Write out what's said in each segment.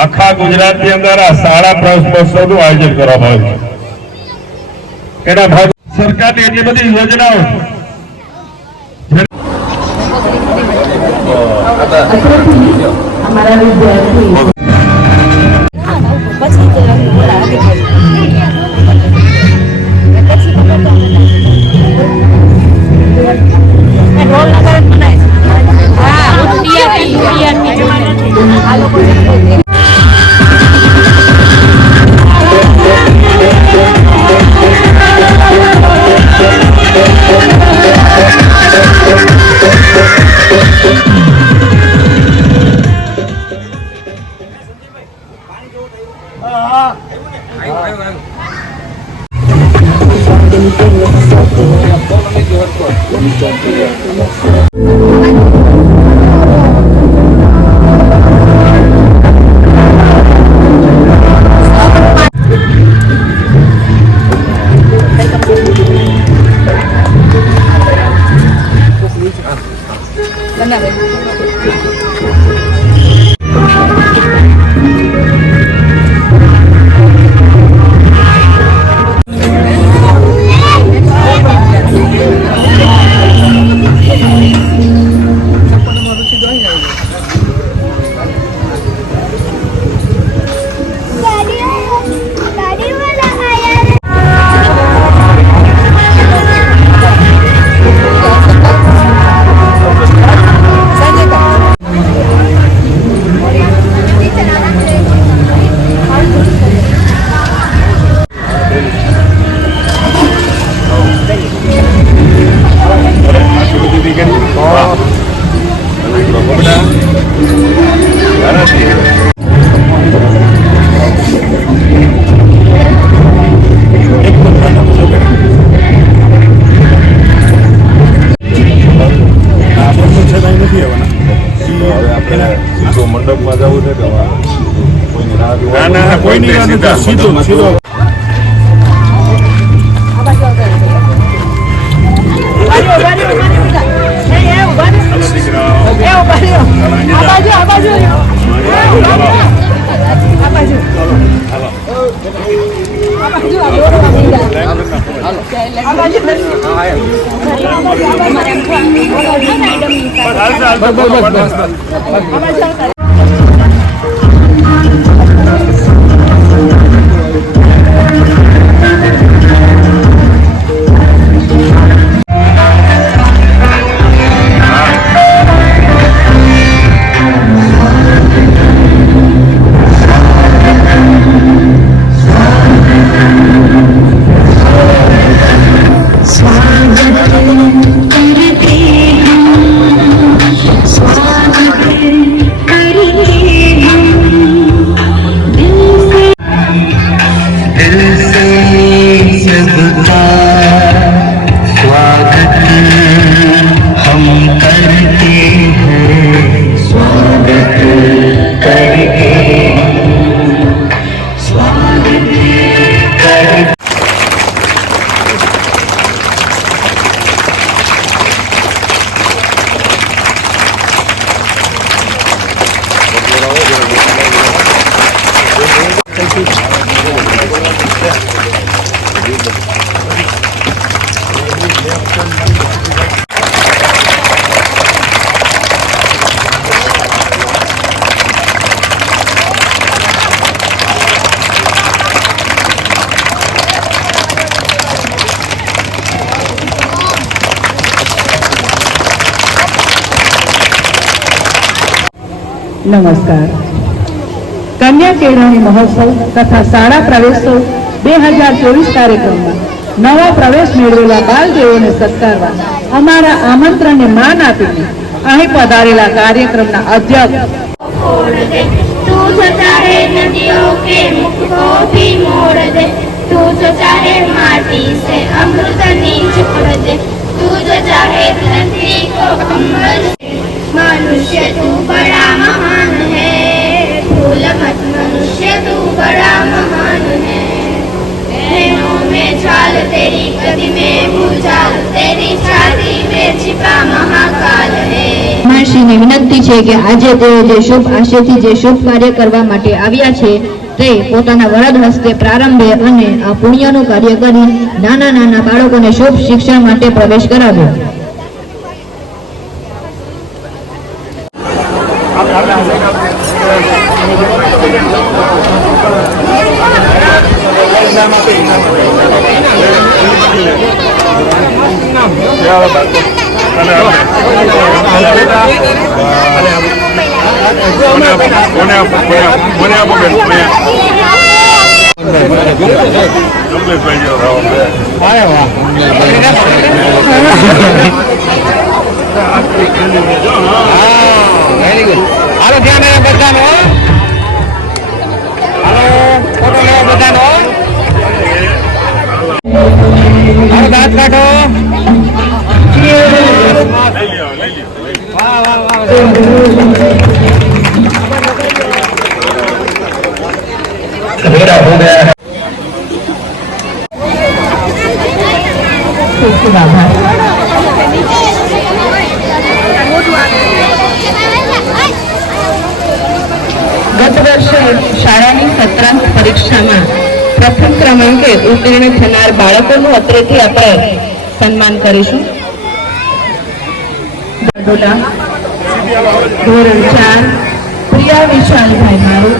આખા ગુજરાતની અંદર આ શાળા પ્રવેશ મહોત્સવનું આયોજન કરવામાં આવ્યું છે। એના ભાગ સરકારની એટલી બધી યોજનાઓ हमारा विद्यार्थी મંડપમાં જવું છે કે કોઈ નહીં સીધો नमस्कार। कन्या केळवणी महोत्सव तथा शाळा प्रवेशोत्सव 2024 कार्यक्रम में नवा प्रवेश मेळवेला बालदेवोने सत्कारवा अमारा आमंत्रण ने मान आपीने અહીં પધારેલા કાર્યક્રમના અધ્યક્ષ तू जो चाहे नदियों के मुख को भी मोड़ दे, तू जो चाहे माटी से अमृत निचोड़ दे, तू जो चाहे धरती को अंबर से। मनुष्य तू बड़ा महान है, भूल मत मनुष्य तू बड़ा महान है। શ્રીને વિનંતી છે કે આજે તેઓ જે શુભ આશયથી જે શુભ કાર્ય કરવા માટે આવ્યા છે તે પોતાના વરદ હસ્તે પ્રારંભે અને આ પુણ્યનું કાર્ય કરી નાના નાના બાળકોને શુભ શિક્ષણ માટે પ્રવેશ કરાવ્યો. હાલો ધ્યાન આવે બધાનો. હાલો ફોટો લેવો બધાનો. હાલો દાંત કાઢો. વાહ વાહ વાહ. ગત વર્ષે શાળાની સત્રાંત પરીક્ષામાં પ્રથમ ક્રમાંકે ઉત્તીર્ણ થનાર બાળકોનું અત્રેથી આપણે સન્માન કરીશું. ધોરણ 4 પ્રિયા વિશાલભાઈ મારું.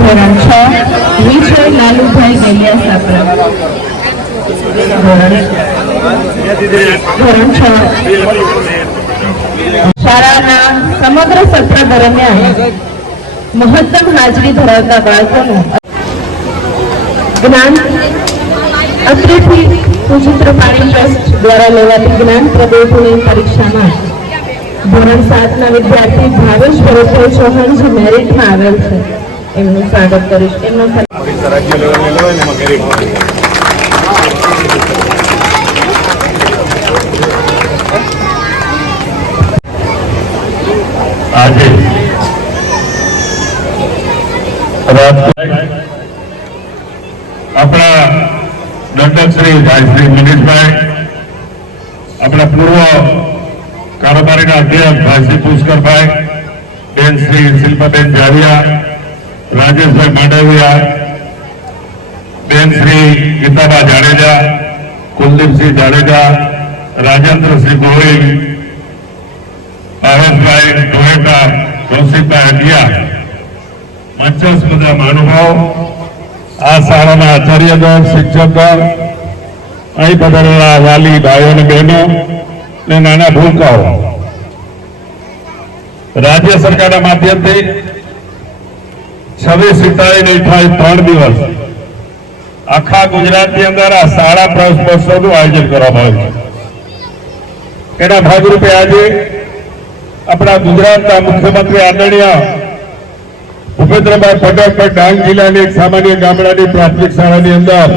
ધોરણ 6 વિજય લાલુભાઈ ગલિયા સાપરા. ધોરણ 6 શાળાના સમગ્ર સત્ર દરમિયાન મહત્તમ હાજરી ધરાવતા બાળકોનું જ્ઞાન અત્રેથી સુચિત્ર પાણી ટ્રસ્ટ દ્વારા લેવાતી જ્ઞાન પ્રબોધની પરીક્ષામાં ધોરણ 7 ના વિદ્યાર્થી ભાવેશ ભરતભાઈ ચૌહાણ જે મેરિટમાં આવેલ છે એમનું સ્વાગત કરીશ. એમનો આજે આપણા દંડક શ્રી ભાઈ મનીષભાઈ, આપણા પૂર્વ કારોબારીના અધ્યક્ષ ભાઈ શ્રી પુષ્કરભાઈ, બેન શ્રી શિલ્પાબેન જાવિયા, રાજેશભાઈ માંડવિયા, બેન શ્રી ગીતાબા જાડેજા, કુલદીપસિંહ જાડેજા, રાજેન્દ્રસિંહ ગોહિલ, ભાવેશભાઈ ટોળેટા, કૌશિકભાઈ અઢિયા, મંચસ્થ બધા મહાનુભાવ, આ શાળાના આચાર્યગણ, શિક્ષકગણ, અહીં પધારેલા વાલી ભાઈઓ અને બહેનો ને નાના ભૂલકાઓ, રાજ્ય સરકારના માધ્યમથી 26 27 ને 3 દિવસ આખા ગુજરાતની અંદર આ શાળા પ્રવેશ મહોત્સવનું આયોજન કરવામાં આવ્યું છે. એના ભાગરૂપે આજે આપણા ગુજરાતના મુખ્યમંત્રી આદરણીય ભૂપેન્દ્રભાઈ પટેલ પર ડાંગ જિલ્લાની એક સામાન્ય ગામડાની પ્રાથમિક શાળાની અંદર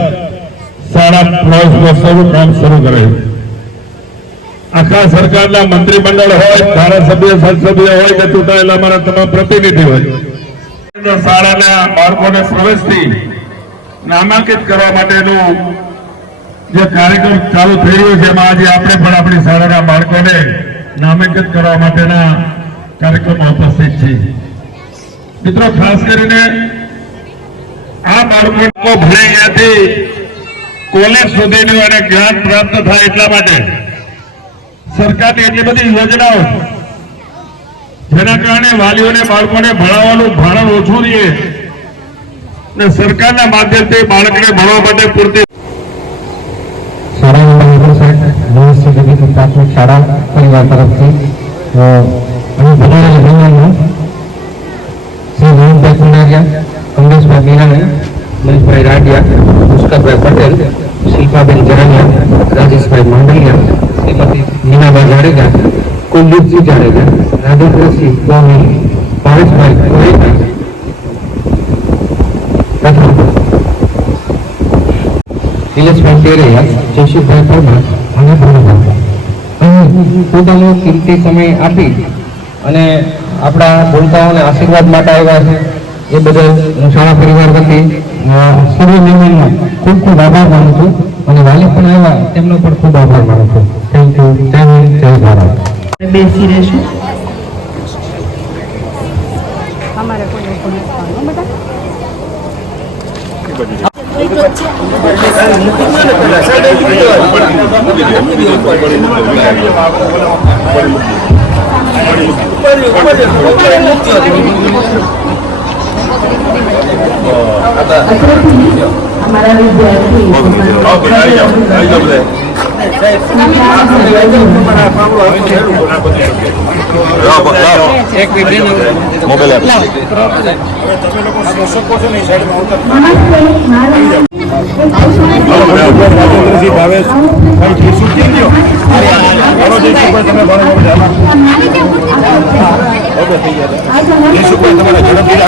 શાળા પ્રવેશ મહોત્સવનું કામ શરૂ કરેલું. આખા સરકારના મંત્રીમંડળ હોય, ધારાસભ્ય, સંસદીય હોય કે ચૂંટાયેલા અમારા તમામ પ્રતિનિધિ હોય, શાળાના બાળકોને પ્રવેશથી નામાંકિત કરવા માટેનું જે કાર્યક્રમ ચાલુ થઈ રહ્યો છે એમાં આજે આપણે પણ આપણી શાળાના બાળકોને નામાંકિત કરવા માટેના કાર્યક્રમમાં ઉપસ્થિત છીએ. મિત્રો, ખાસ કરીને આ બાળકો ભણે અહીંયાથી કોલેજ સુધીનું અને જ્ઞાન પ્રાપ્ત થાય એટલા માટે સરકારની એટલી બધી યોજનાઓ જેના કારણે વાલીઓને બાળકોને ભણાવવાનું ભારણ ઓછું રહે ને સરકારના માધ્યમથી બાળકને ભણવા માટે પૂરતી પ્રાથમિક શાળા પરિવાર તરફથી શ્રી મોહનભાઈ કુંડારિયા, કમલેશભાઈ મીરાણી, મનીષભાઈ રાડિયા, પુષ્કરભાઈ પટેલ, શિલ્પાબેન જાણિયા, રાજેશભાઈ માંડલિયા, શ્રીમતી મીનાભાઈ જાડેજા, કુલદીપસિંહ જાડેજા, રાજેન્દ્રસિંહ ગોહિલ, ભાવેશભાઈ ટોળેટા, નિલેશભાઈ તેરૈયા, જયશીભાઈ પરમાર અને ભૂમિભાઈ અહીં પોતાનો કિંમતી સમય આપી અને આપણા ભૂલકાઓને આશીર્વાદ માટે આવ્યા છે. એ બદલ હું શાળા પરિવાર વતી સર્વ મહેમાનનો ખૂબ ખૂબ આભાર માનું છું. અને વાલી પણ આવ્યા તેમનો પણ ખૂબ આભાર માનું છું. Thank you. જય હિન્દ, જય ભારત. બેસી રહેશું. અમારા વિદ્યાર્થી એક મિનિટ મોબાઈલ ઝડપથી